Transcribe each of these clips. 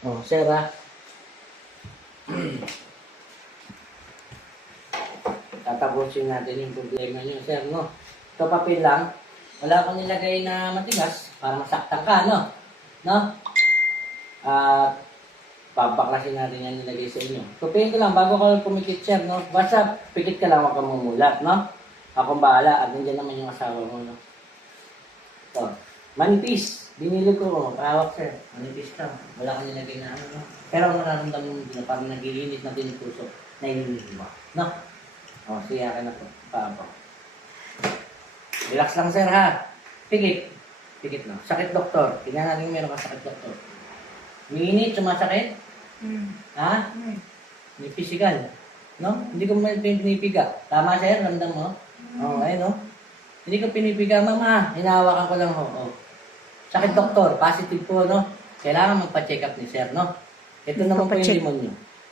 Oh, sir ah. Tatapusin natin yung problema niyo, sir, no? Ito papel lang. Wala akong nilagay na matigas para masaktan ka, no? No? At papaklasin natin yan nilagay sa inyo. Tupiin ko lang, bago ka pumikit, sir, no? Basta pikit ka lang, huwag kang mumulat, no? Akong bahala at nandiyan naman yung asawa mo, no? Ito. Manipis. Binili ko, kahawak, sir. Manipis ka. Wala kang nilagay na ano, no? Pero ang nararamdaman mo na parang nagiinit na din yung puso na iniinit mo. No? O, oh, sige, akin na po. Paapa. Relax lang, sir, ha? Pikit. Pikit na. Sakit, doktor. Tingnan natin meron ka sakit, doktor. Umiinit, sumasakit? Hmm. Ha? Hmm. May physical. No? Hindi ko man pinipiga. Tama, sir? Ramdam mo? Oo, oh, ayun, no? Hindi ko pinipiga, mama. Hinahawakan ko lang, ho. Oh. Sakit, doktor. Positive po, no? Kailangan magpa-check up ni sir, no? Ito naman po yung Magpapacheck. demonyo.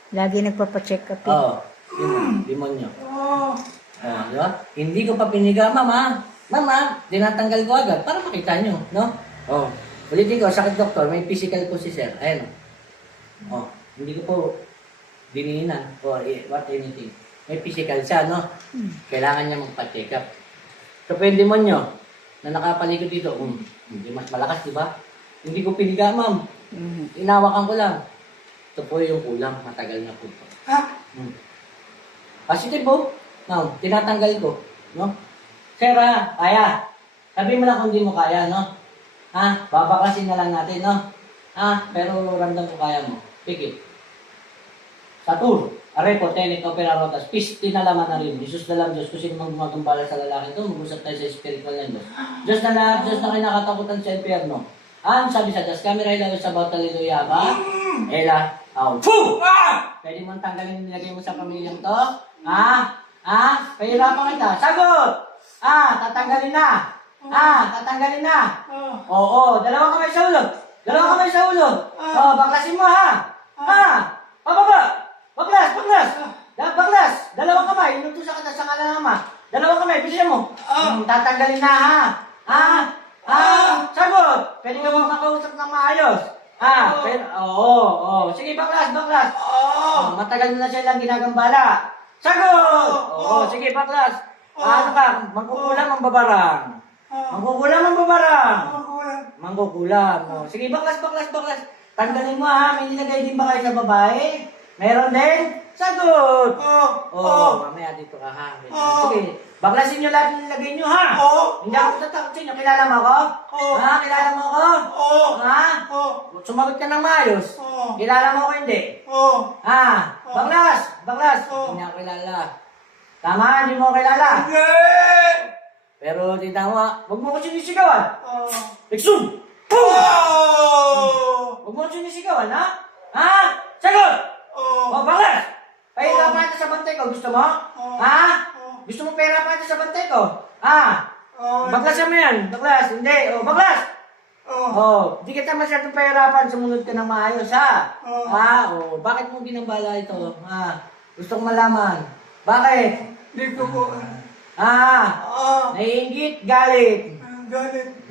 Lagi nagpapacheck up eh. Oo. Oh, demonyo. Oh. Oh, di ba? Hindi ko pa piniga, mama. Mama, dinatanggal ko agad para makita nyo, no? Oh. Ulitin ko, sakit doktor, may physical po si sir. Ayan. Oh, hindi ko po dininan or what anything. May physical siya, no? Hmm. Kailangan niya magpa-check up. So, pwede mo nyo na nakapalikod dito. Um, hindi mas malakas, di ba? Hindi ko piniga, ma'am. Mhm. Inawakan ko lang. Ito po yung kulang. Matagal na po. ito. Ha? Hmm. Positive po. No, tinatanggal ko. No? Sir, ah, kaya. Sabi mo lang kung di mo kaya, no? Ha? Babakasin na lang natin, no? Ha? Pero ramdam ko kaya mo. Pikit. Satur. Arepo, tenet, opera, rotas. Pis, tinalaman na rin. Jesus na lang, Diyos. Sino mang gumagambala sa lalaki to, mag-usap tayo sa spiritual ng Diyos. Diyos na lahat, Diyos na kinakatakutan sa impyerno. Ang sabi sa Diyos, kami rin sa about hallelujah ba? Ela, aw. Fu! Pwede mong tanggalin yung nilagay mo sa pamilyang to? Ha? Ha? Pahirapan kita. Sagot! Ah, tatanggalin na. Ah, tatanggalin na. Oo, dalawang kamay sa ulo. Dalawang kamay sa ulo. Oh, baklasin mo ha. Ha? Pababa. Baklas, baklas. Da, baklas. Kamay. Inutusan ka sa ngalan ng ama. Dalawang kamay, bilisan mo. Hmm, tatanggalin na ha. Ha? Ha? Sagot. Pwede ka bang makausap ng maayos? Ah, pero, oo, oo. Sige, baklas, baklas. Oh, matagal na siya lang ginagambala. Sagot! Oo, sige, baklas. Ano ka? Mangkukulam ang babarang. Mangkukulam ang babarang. Mangkukulam. Oh. Sige, baklas, baklas, baklas. Tanggalin mo ha. May nilagay din ba kayo sa babae? Meron din? Sagot! Oo, mamaya dito ka ha. Sige, baklasin nyo lahat ng nilagay nyo ha. Hindi ako tatakot sa inyo. Kilala mo ako? Ha? Kilala mo ako? Ha? Sumagot ka ng maayos. Kilala mo ako hindi? Ha? Baklas! Baklas! Hindi ako kilala. Tama, hindi mo ako kilala. Pero di tama, huwag mo ko sinisigawan. Exun! Huwag mo ko sinisigawan, ha? Ha? Sagot! O, baklas! Pahira pa ito sa bantay ko. Gusto mo? Ha? Gusto mo pera pa ito sa bantay ko? Ha? Baklasan mo yan. Baklas. Hindi. O, baklas! Oh, di kita masyadong pahirapan, sumunod ka ng maayos, ha? Ha? O, bakit mo ginambala ito? Ha? Gusto kong malaman. Bakit? Ha? Naiingit, galit.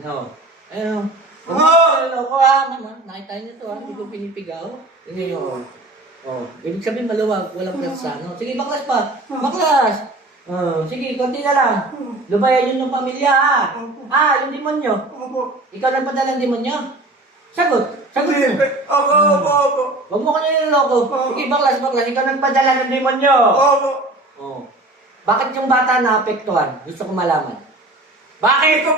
No. Ayun. Mo niloloko ha. Nakita niyo to ha. Hindi ko pinipigaw. Tingnan niyo. Oh. Ibig sabihin maluwag. Walang plansa. No? Sige, baklas pa. Baklas. Oh, sige, konti na lang. Lubayan yun ng pamilya ha. Ah, yung demonyo. Ikaw nagpadala ng demonyo? Sagot. Sagot mo. Huwag mo ko niloloko. Sige, baklas, baklas. Ikaw nagpadala ng demonyo. Oh. Bakit yung bata naapektuhan? Gusto ko malaman. Bakit?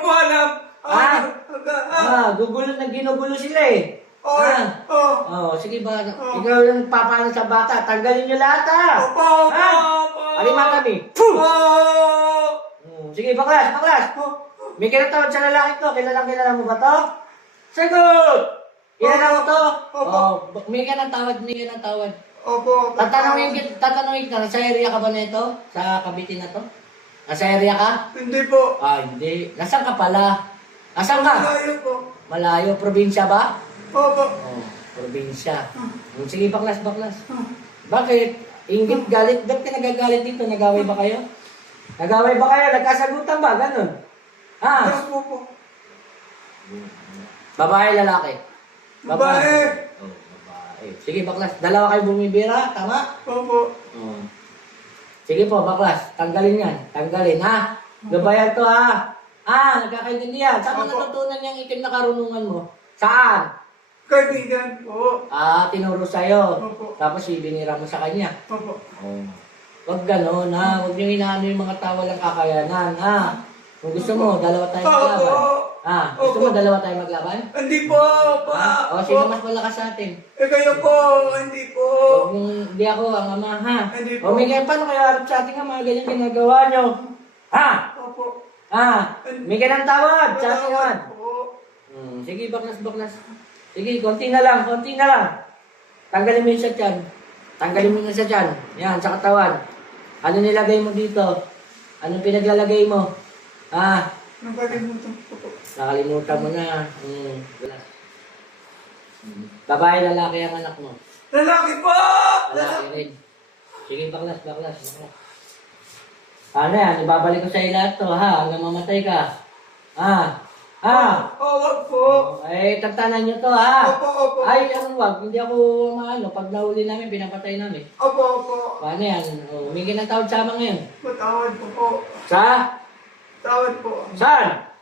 Ah, gugulo na ginugulo sila eh. Ah. Oh, sige ba? Ikaw yung papano sa bata. Tanggalin niyo lahat ah. Alimata mi. Hmm, Sige, baklas, baklas. May kinatawad sa lalaki to. Kilalang kilala mo ba to? Sagot! Kilala mo to? Oh, may ka ng tawad, may ka ng tawad. Tatanungin kita, tatanungin ka, sa area ka ba na ito? Sa Cavite na to? Nasa area ka? Hindi po. Ah, hindi. Nasaan ka pala? Nasaan ka? Malayo po. Malayo, probinsya ba? Opo. Oh, probinsya. Hmm, Sige, baklas, baklas. Bakit? Ingit, galit. Ba't ka nagagalit dito? Nagaway ba kayo? Nagaway ba kayo? Nagkasagutan ba? Ganon. Ha? Yes po po. Babae, lalaki? Babae. Oh, babae. Sige, baklas. Dalawa kayo bumibira, tama? Opo. Oo. Sige po, baklas. Tanggalin yan. Tanggalin, ha? Gabayan to, ha? Ah, nagkakaintindihan. Saan mo natutunan yung itim na karunungan mo? Saan? Kaibigan po. Ah, tinuro sa'yo. Opo. Tapos ibinira mo sa kanya. Opo. Oh. Huwag ganon, ha? Huwag niyo inaano yung mga tao walang kakayanan, ha? Kung gusto mo, dalawa tayo Opo. maglaban. Ah, gusto mo Opo. dalawa tayo maglaban? Hindi po. Pa. Ah, o, sino mas malakas sa atin? Eh kayo po. Hindi po. Huwag yung, hindi ako ang ama, ha? Hindi O, po. may ganyan, paano kayo harap sa ating ama? Ganyan ginagawa nyo. Ha? Opo. Ah, may ganang tawad sa ating ama. po. Hmm, sige, baklas, baklas. Sige, konti na lang, konti na lang. Tanggalin mo yung sa tiyan. Tanggalin mo yung sa tiyan. Yan, sa katawan. Ano nilagay mo dito? Ano pinaglalagay mo? Ah, Nakalimutan ko po. nakalimutan mo na. Hmm, wala. Babae, lalaki ang anak mo. Lalaki po! Lalaki rin. Sige, baklas, baklas, baklas. Ano yan? Ibabalik ko sa lahat to, ha? Hanggang mamatay ka. Ah, ah. Oo, wag po. Eh, tantanan nyo to, ha? Opo, opo. Ay, ano wag, hindi ako maano, pag nahuli namin, pinapatay namin. Opo, opo. Paano yan? O, humingi ng tawad sa ama ngayon. Patawad po po. Sa? Tawad po. Saan?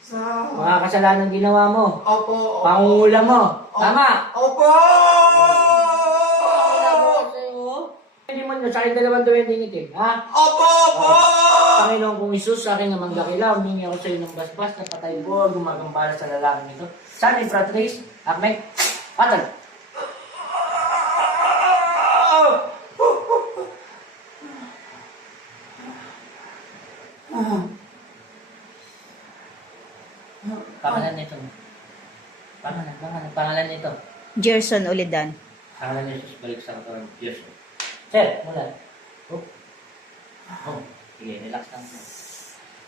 Sa... Mga kasalanan ginawa mo. Opo, opo. Pangungula mo. Tama. Opo! Hindi mo na sa akin dalawang duwende ngitim, ha? Opo, opo! Panginoon kong Isus, sa akin namang dakila, humingi ako sa iyo ng basbas na patay po, gumagambala sa lalaking ito. San Infratrice, Akmek, patag. Pangalan nito. Pangalan, pangalan, pangalan nito. Gerson Ulidan. Pangalan ni Jesus, balik sa katawan. Yes. Sir, mula. Oh. Oh. Sige, relax lang po.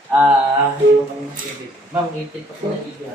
Ah, uh, ma'am, ngipit pa po na video.